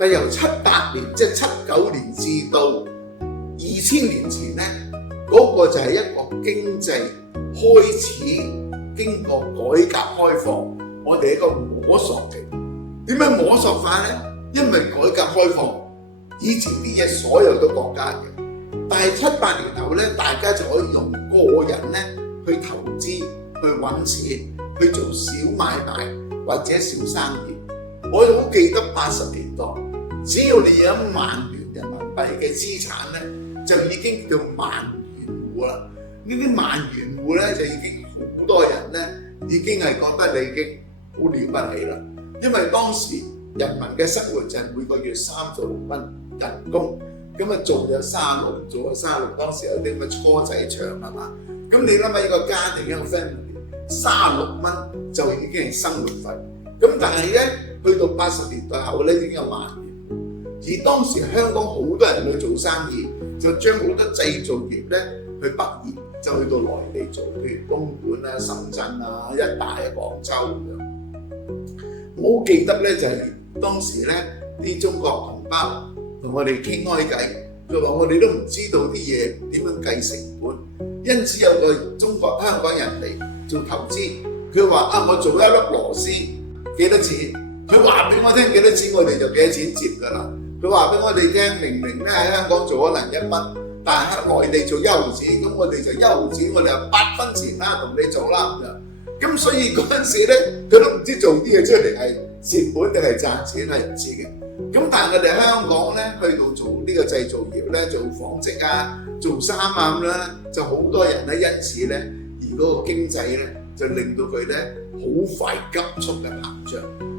但由78年即係79年至到2000年前咧，嗰個就係一個經濟開始經過改革開放，我哋一個摸索期。點樣摸索法咧？因為改革開放，以前啲嘢所有都國家嘅，但係7、8年後咧，大家就可以用個人咧去投資、去揾錢、去做小買賣或者小生意。我好記得80年代，只要你有1萬元人民幣嘅資產咧，就已經叫萬元戶啦。呢啲萬元戶咧，就已經好多人咧，已經係覺得你已經好了不起啦。因為當時人民嘅生活就係每個月36蚊人工，咁啊做咗36，做咗36，當時有啲乜初仔場係嘛？咁你諗下一個家庭一個 family 36蚊就已經係生活費。咁但係咧，去到80年代後咧已經有萬元，而當時香港好多人去做生意，就將好多製造業咧去北移，就去到內地做，譬如東莞啊、深圳啊、一帶啊、廣州咁樣。我好記得咧，就係當時咧啲中國同胞同我哋傾開偈，佢話我哋都唔知道啲嘢點樣計成本，因此有個中國香港人嚟做投資，佢話我做一粒螺絲幾多錢？佢話俾我聽幾多錢，我哋就幾多錢接㗎啦。佢話俾我哋聽，明明咧喺香港做可能1蚊，但係喺內地做1毫子，咁我哋就1毫子，我哋就8分錢啦，同你做啦咁樣。咁所以嗰陣時咧，佢都唔知做啲嘢出嚟係蝕本定係賺錢係唔知嘅。咁但係我哋香港咧，去到做呢個製造業咧，做紡織啊、做衫啊咁啦，就好多人咧，因此咧，而嗰個經濟咧就令到佢咧好快急速嘅膨脹。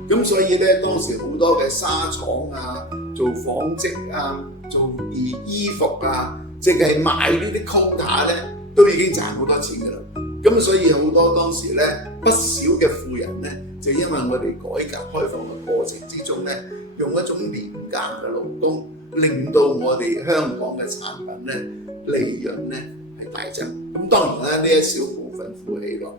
咁所以咧，當時好多嘅紗廠啊、做紡織啊、做衣服啊，淨係賣呢啲 quota 咧，都已經賺好多錢㗎啦。咁所以好多當時咧，不少嘅富人咧，就因為我哋改革開放嘅過程之中咧，用一種廉價嘅勞工，令到我哋香港嘅產品咧利潤咧係大增。咁當然啦，呢一小部分富起來。